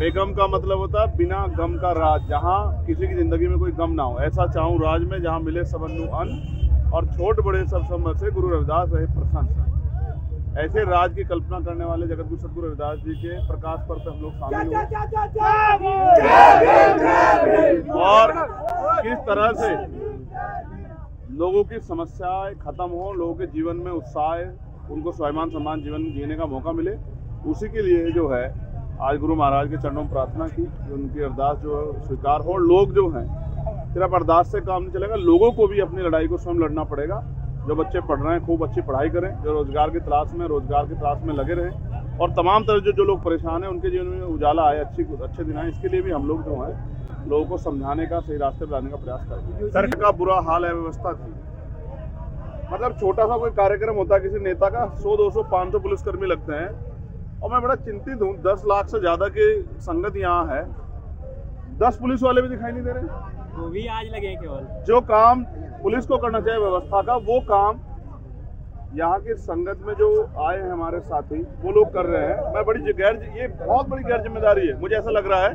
बेगम का मतलब होता है बिना गम का राज, जहाँ किसी की जिंदगी में कोई गम ना हो। ऐसा चाहूँ राज में जहाँ मिले सबन्नु अन्न, और छोट बड़े सब समझ से गुरु रविदास रहे प्रसन्न। ऐसे राज की कल्पना करने वाले जगत गुरु सद्गुरु रविदास जी के प्रकाश पर्व पे हम लोग शामिल हुए, और किस तरह से लोगों की समस्याएं खत्म हो, लोगों के जीवन में उत्साह, उनको स्वाभिमान सम्मान जीवन जीने का मौका मिले, उसी के लिए जो है आज गुरु महाराज के चरणों में प्रार्थना की कि उनकी अरदास जो स्वीकार हो। लोग जो हैं, सिर्फ अरदास से काम नहीं चलेगा, लोगों को भी अपनी लड़ाई को स्वयं लड़ना पड़ेगा। जो बच्चे पढ़ रहे हैं खूब अच्छी पढ़ाई करें, जो रोजगार की तलाश में लगे रहें, और तमाम तरह जो लोग परेशान हैं उनके जीवन में उजाला आए, अच्छे दिन आए। इसके लिए भी हम लोग जो हैं लोगों को समझाने का, सही रास्ते पर लाने का प्रयास करेंगे। सर का बुरा हाल है, व्यवस्था थी, मतलब छोटा सा कोई कार्यक्रम होता है किसी नेता का, 100, 200, 500 पुलिसकर्मी लगते हैं, और मैं बड़ा चिंतित हूँ। 10 लाख से ज्यादा की संगत यहाँ है, 10 पुलिस वाले भी दिखाई नहीं दे रहे। वो भी आज लगे केवल। जो काम पुलिस को करना चाहिए व्यवस्था का, वो काम यहाँ की संगत में जो आए हैं हमारे साथी, वो लोग कर रहे हैं। मैं ये बहुत बड़ी गैर जिम्मेदारी है, मुझे ऐसा लग रहा है।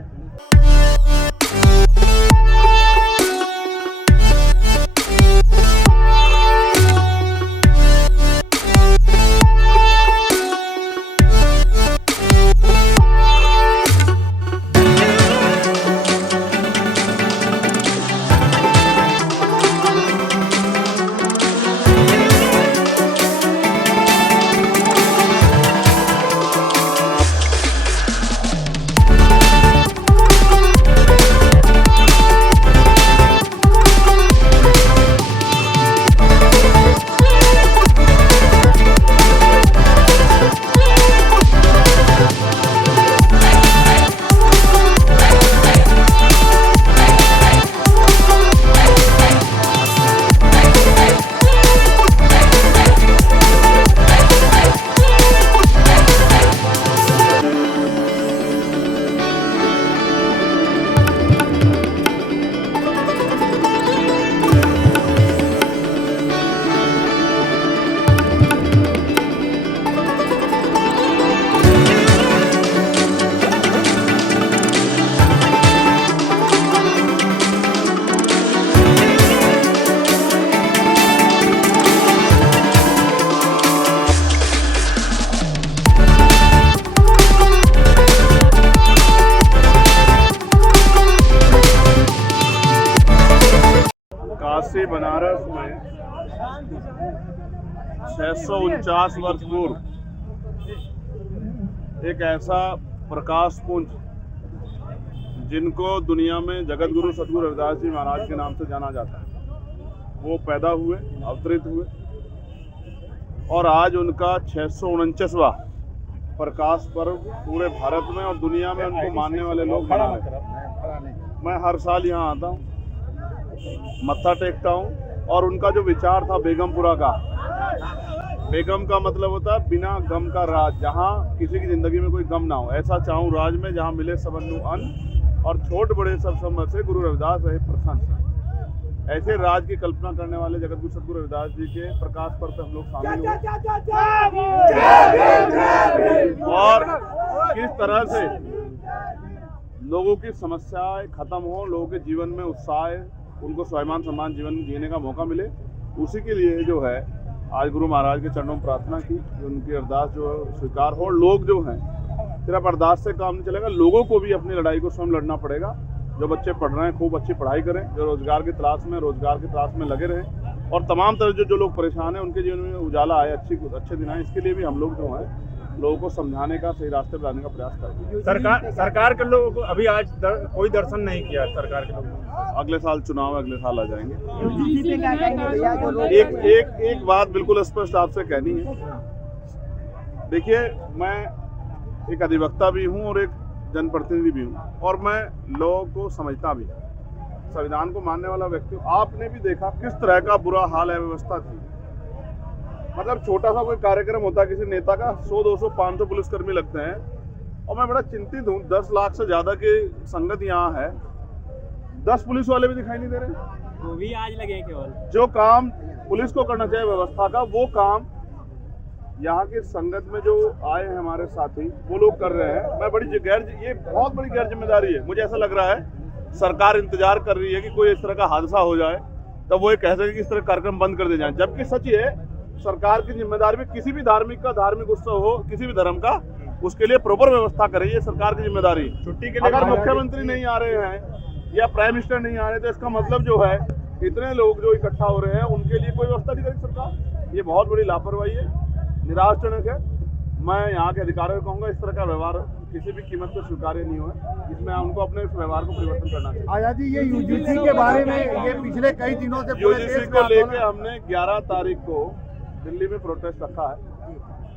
काशी बनारस में 649 वर्ष पूर्व एक ऐसा प्रकाश पुंज, जिनको दुनिया में जगत गुरु सद्गुरु रविदास जी महाराज के नाम से जाना जाता है, वो पैदा हुए, अवतरित हुए, और आज उनका 649वां प्रकाश पर्व पूरे भारत में और दुनिया में उनको मानने वाले लोग मना रहे हैं। मैं हर साल यहाँ आता हूँ, मत्था टेकता हूँ, और उनका जो विचार था बेगमपुरा का, बेगम का मतलब होता है बिना गम का राज, जहाँ किसी की जिंदगी में कोई गम ना हो। ऐसा चाहूँ राज में जहाँ मिले सबन्नु अन्न, और छोट बड़े सब समझ से गुरु रविदास रहे प्रसन्न। ऐसे राज की कल्पना करने वाले जगत गुरु सद्गुरु रविदास जी के प्रकाश पर्व पे हम लोग शामिल हुए, और किस तरह से लोगों की समस्याएं खत्म हो, लोगों के जीवन में उत्साह, उनको स्वाभिमान सम्मान जीवन जीने का मौका मिले, उसी के लिए जो है आज गुरु महाराज के चरणों में प्रार्थना की कि उनकी अरदास जो स्वीकार हो। लोग जो हैं, सिर्फ अरदास से काम नहीं चलेगा, लोगों को भी अपनी लड़ाई को स्वयं लड़ना पड़ेगा। जो बच्चे पढ़ रहे हैं खूब अच्छी पढ़ाई करें, जो रोजगार की तलाश में लगे रहें, और तमाम तरह जो लोग परेशान हैं उनके जीवन में उजाला आए, अच्छे दिन आए। इसके लिए भी हम लोग जो हैं लोगों को समझाने का, सही रास्ते पर लाने का प्रयास करेंगे। सरकार के लोग अभी आज कोई दर्शन नहीं किया सरकार के लोग। अगले साल चुनाव है, अगले साल आ जाएंगे। एक बात बिल्कुल स्पष्ट आपसे कहनी है। देखिए, मैं एक अधिवक्ता भी हूँ और एक जनप्रतिनिधि भी हूँ, और मैं लोगों को समझता भी हूँ, संविधान को मानने वाला व्यक्ति। आपने भी देखा किस तरह का बुरा हाल है, व्यवस्था थी, मतलब छोटा सा कोई कार्यक्रम होता है किसी नेता का, 100, 200, 500 पुलिसकर्मी लगते हैं, और मैं बड़ा चिंतित हूँ। 10 लाख से ज्यादा की संगत यहाँ है, 10 पुलिस वाले भी दिखाई नहीं दे रहे। वो भी आज लगे केवल। जो काम पुलिस को करना चाहिए व्यवस्था का, वो काम यहाँ की संगत में जो आए हैं हमारे साथी, वो लोग कर रहे हैं। मैं ये बहुत बड़ी गैर जिम्मेदारी है। मुझे ऐसा लग रहा है सरकार इंतजार कर रही है कि कोई इस तरह का हादसा हो जाए तब वो ये कह सके कि इस तरह कार्यक्रम बंद कर दिए जाए, जबकि सच ये है सरकार की जिम्मेदारी में किसी भी धार्मिक उत्सव हो, किसी भी धर्म का, उसके लिए प्रॉपर व्यवस्था करे, ये सरकार की जिम्मेदारी। छुट्टी के लिए अगर मुख्यमंत्री नहीं आ रहे हैं या प्राइम मिनिस्टर नहीं आ रहे तो इसका मतलब जो है इतने लोग जो इकट्ठा हो रहे हैं उनके लिए कोई व्यवस्था नहीं करेगी सरकार। ये बहुत बड़ी लापरवाही है, निराशजनक है। मैं यहाँ के अधिकारियों को कहूँगा इस तरह का व्यवहार किसी भी कीमत पर स्वीकार्य नहीं हुआ, इसमें उनको अपने इस व्यवहार को परिवर्तन करना चाहिए। आजादी, ये यूजीसी के बारे में ये पिछले कई दिनों से यूजीसी को लेकर हमने 11 तारीख को दिल्ली में प्रोटेस्ट रखा है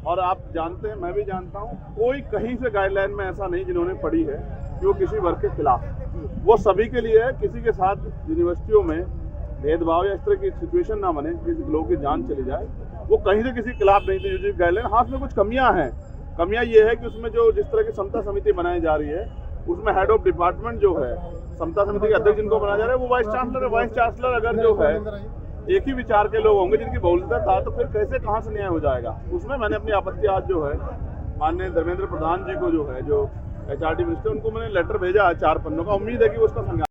और आप जानते हैं, मैं भी जानता हूँ, कोई कहीं से गाइडलाइन में ऐसा नहीं जिन्होंने पढ़ी है कि वो किसी वर्ग के खिलाफ, वो सभी के लिए है। किसी के साथ यूनिवर्सिटियों में भेदभाव या इस तरह की सिचुएशन ना बने, किसी लोगों की जान चली जाए, वो कहीं से किसी के खिलाफ नहीं थे यूजीसी गाइडलाइन। हाँ, उसमें कुछ कमियां हैं। कमियां ये है कि उसमें जो जिस तरह की समता समिति बनाई जा रही है उसमें हेड ऑफ डिपार्टमेंट जो है, समता समिति के अध्यक्ष जिनको बनाया जा रहा है वो वाइस चांसलर है। वाइस चांसलर अगर जो है एक ही विचार के लोग होंगे जिनकी बहुलता था तो फिर कैसे कहाँ से न्याय हो जाएगा। उसमें मैंने अपनी आपत्ति आज जो है माननीय धर्मेंद्र प्रधान जी को, जो है जो HRD मिनिस्टर, उनको मैंने लेटर भेजा है 4 पन्नों का। उम्मीद है कि वो उसका संज्ञान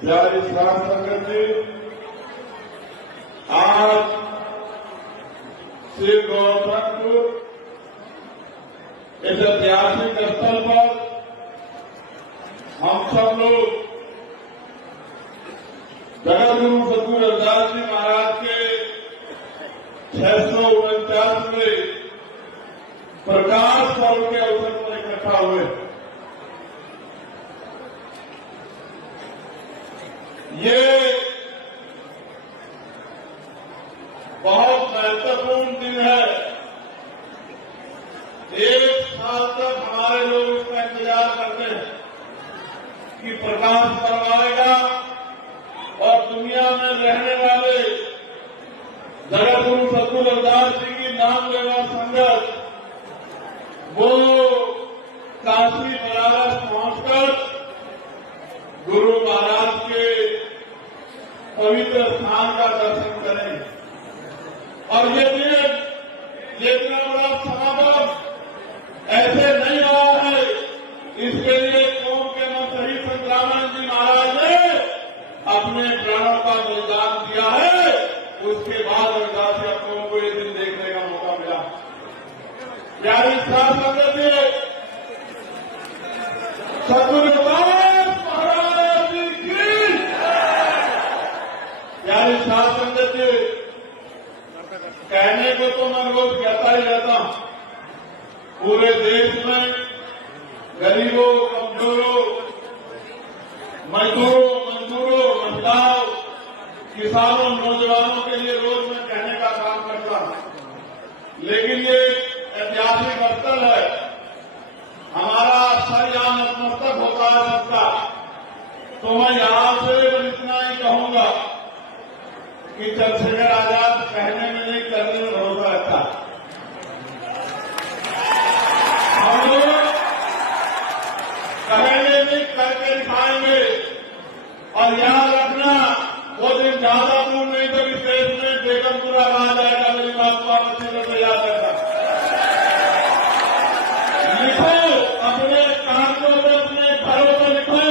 प्यारी साथ संगत जी, आज श्री गौतमपुर इस ऐतिहासिक स्थल पर हम सब लोग जगतगुरु सतगुरु रविदास जी महाराज के 649वें प्रकाश पर्व के अवसर पर इकट्ठा हुए। ये बहुत महत्वपूर्ण दिन है। एक साल तक हमारे लोग इसका इंतजार करते हैं कि प्रकाश पर्व आएगा और दुनिया में रहने वाले जगतगुरु सतगुरु रविदास जी की नाम लेवा संगत वो काशी बनारस पहुंचकर गुरु महाराज के पवित्र स्थान का दर्शन करें। और ये दिन इतना बड़ा समागम ऐसे नहीं हुआ है, इसके लिए कौम के शहीद संग्रामन जी महाराज ने अपने प्राणों का बलिदान दिया है। उसके बाद रविदासिया कौम को ये दिन देखने का मौका मिला। प्यारी साथ संगत जी, सतगुरु रविदास महाराज जी की प्यारी साथ संगत जी, कहने को तो मैं रोज कहता ही रहता हूं, पूरे देश में गरीबों, कमजोरों, मजदूरों, महिलाओं, किसानों, नौजवानों के लिए रोज मैं कहने का काम करता हूं। लेकिन ये ऐतिहासिक स्थल है, हमारा सर यहाँ नतमस्तक होता है सबका। तो मैं यहां से इतना ही कहूंगा कि चंद्रशेखर आजाद कहने में नहीं, करने में भरोसा रखता। हम लोग कहने नहीं, करके दिखाएंगे। और याद रखना, वो दिन ज्यादा दूर नहीं तो इस देश में बेगमपुरा आ जाएगा। मेरी बात को आप अच्छी तरह से याद रखना। लिखो, अपने कागजों पे, अपने घरों पे लिखो,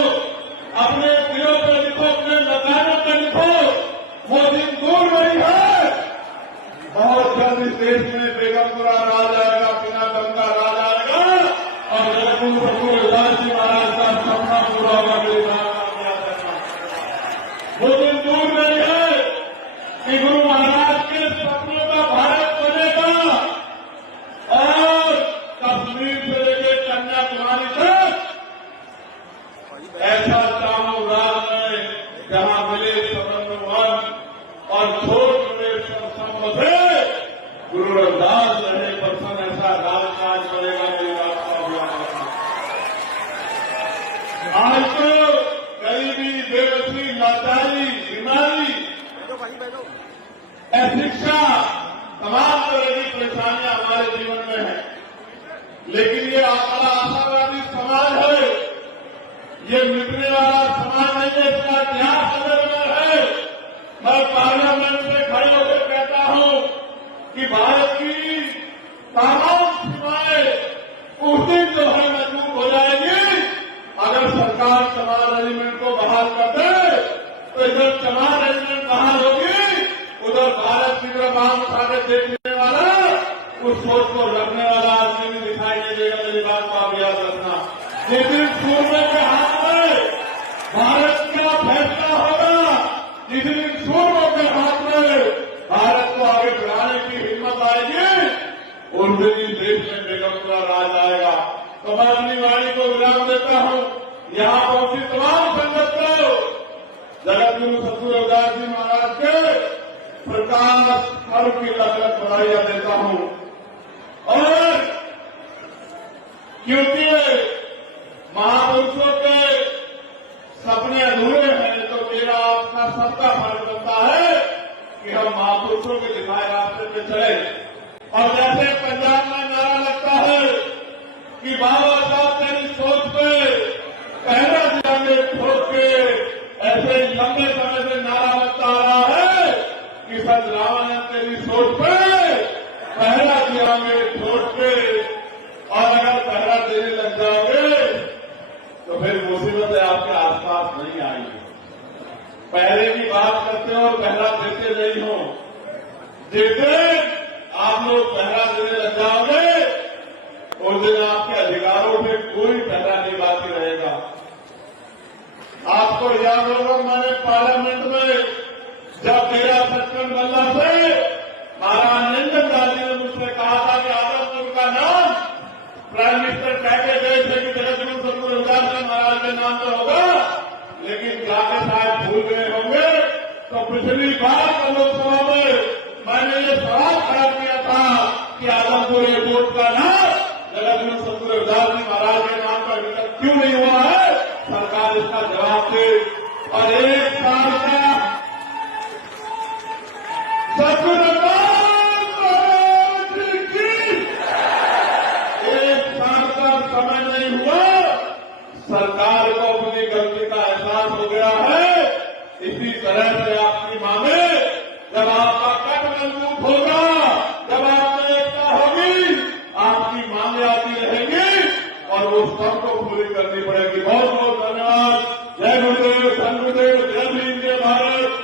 अपने दिलों पे लिखो, अपने मकानों पे लिखो। वो दिन दूर नहीं है, बहुत जल्द इस देश में बेगमपुरा राज आएगा, बिना गंगा राज आएगा और जगतगुरु सतगुरु रविदास जी महाराज का सपना पूरा होगा। मेरी बात याद रखना, वो दिन दूर नहीं है कि गुरु महाराज के सपनों का भारत बनेगा और कश्मीर से लेकर कन्याकुमारी तक ऐसा चारों राज में जहां मिले समन्वय और छोट प्रदेश से गुरु रविदास रहे प्रसन्न, ऐसा राजकाज बनेगा। मेरी बात का ध्यान रखना। आज तो गरीबी, बेबसी, लाचारी शिक्षा, तमाम तरह की परेशानियां हमारे जीवन में है। लेकिन ये हमारा आशावादी समाज है, ये मिटने वाला समाज नहीं है, इसका इतिहास बदल है। मैं पार्लियामेंट से खड़े होकर कहता हूं कि भारत की तमाम सीमाएं उस दिन जो है मजबूत हो जाएगी अगर सरकार चमार रेजिमेंट को बहाल कर दे। तो इधर चमार रेजिमेंट बहाल होगी, उधर भारत की तरफ आम उठा के देखने वाला, उस सोच को रखने वाला आदमी भी दिखाई नहीं देगा। मेरी बात को आप याद रखना। जिस दिन सूर्य के हाथ में भारत का फैसला होगा, जिस दिन सूर्य के हाथ में भारत को आगे बढ़ाने की हिम्मत आएगी, उस दिन इस देश में बेगम का राज आएगा। तो मैं अपनी वाणी को विराम देता हूं। यहां पहुंची तमाम संगत को जगत गुरु सतगुरु रविदास जी महाराज के प्रकाश पर्व की लग बधाइयां देता हूं। और क्योंकि महापुरुषों के सपने अधूरे हैं, तो मेरा आपका सबका फर्ज बनता है कि हम महापुरुषों के दिखाए रास्ते पे चले। और जैसे पंजाब में नारा लगता है कि बाबा साहब तेरी सोच पे पहला दिलाने ठोक के, ऐसे लंबे समय से नारा लगता आ रहा है कि संत रामानंद तेरी सोच पे पहला दिलाने ठोक के, और अगर पहला देने लग जाओगे तो फिर मुसीबतें आपके आसपास नहीं आएंगी। पहले की बात करते हो और पहला देते नहीं हो। जिस दिन आप लोग पहरा देने लग जाओगे उस दिन आपके अधिकारों में कोई पहरा नहीं बाकी रहेगा। आपको याद होगा, मैंने पार्लियामेंट में जब मेरा सचखंड बल्ला से महाराज निरंजन दास जी ने मुझसे कहा था कि आदमपुर का नाम प्राइम मिनिस्टर कह के गए थे कि जगत गुरु सतगुरु रविदास जी महाराज के नाम पर होगा, लेकिन जाके शायद भूल गए होंगे। तो पिछली बार लोकसभा में मैंने ये सवाल खड़ा किया था कि आदमपुर एयरपोर्ट का नाम जगत गुरु सतगुरु रविदास जी महाराज के नाम पर अभी तक क्यों नहीं हुआ है? सरकार इसका जवाब दे। और एक साल का सतगुरु रविदास महाराज की एक साल का समय नहीं हुआ, सरकार को अपनी गलती का एहसास हो गया है। इसी तरह से आपकी मांगे, जब आपका कट मजबूत होगा, जब आप में एकता होगी, आपकी मांगे आती रहेंगी और वो सबको पूरी करनी पड़ेगी। बहुत बहुत धन्यवाद। जय गुरुदेव, धन गुरुदेव, जय भीम, जय भारत।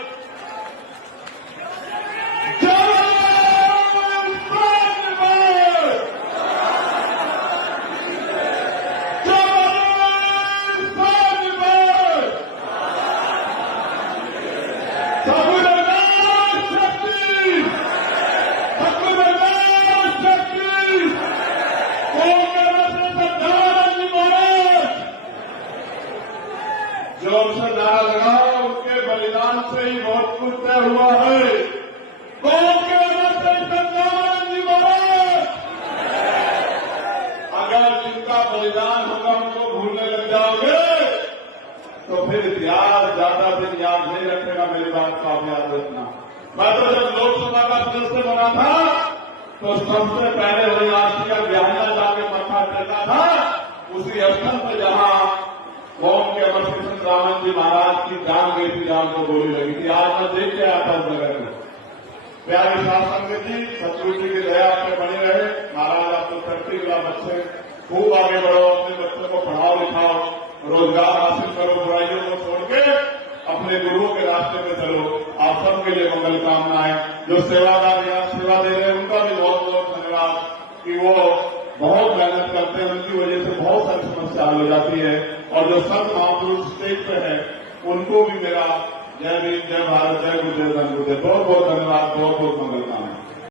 जो हमसे नारा लगाओ उनके बलिदान से ही बहुत कुछ तय हुआ है। कौन के वजह से सत्यानंद जी महाराज, अगर जिनका बलिदान होगा उनको भूलने लग जाओगे तो फिर इतिहास ज्यादा दिन याद नहीं रखेगा। मेरी बात को आप याद रखना। मैं तो जब लोकसभा का सदस्य बना था तो सबसे पहले वही राष्ट्रीय बिहार जाके मत्था टेका था, उसी स्थल पर जहां कौम के अमर कृष्ण रामन जी महाराज की जान गई थी, जान को गोली लगी थी। आज मैं देख के आया था उस नगर में। प्यारे शासन जी, सतगुरु जी की दया आप पे बनी रहे। महाराज आपको तरक्की वाला बच्चे खूब आगे बढ़ो, अपने बच्चों को पढ़ाओ लिखाओ, रोजगार हासिल करो, बुराइयों को छोड़ के अपने गुरुओं के रास्ते पे चलो। आप सबके लिए मंगल कामनाएं। जो सेवादार यहाँ सेवा दे रहे हैं उनका भी बहुत बहुत धन्यवाद कि वो बहुत मेहनत करते हैं, उनकी वजह से बहुत सारी समस्या हल हो जाती है। और जो संत महापुरुष स्टेज पे है उनको भी मेरा जय भीम, जय भारत, जय गुरुदेव, धन गुरुदेव। बहुत बहुत धन्यवाद, बहुत बहुत मंगल कामनाएं।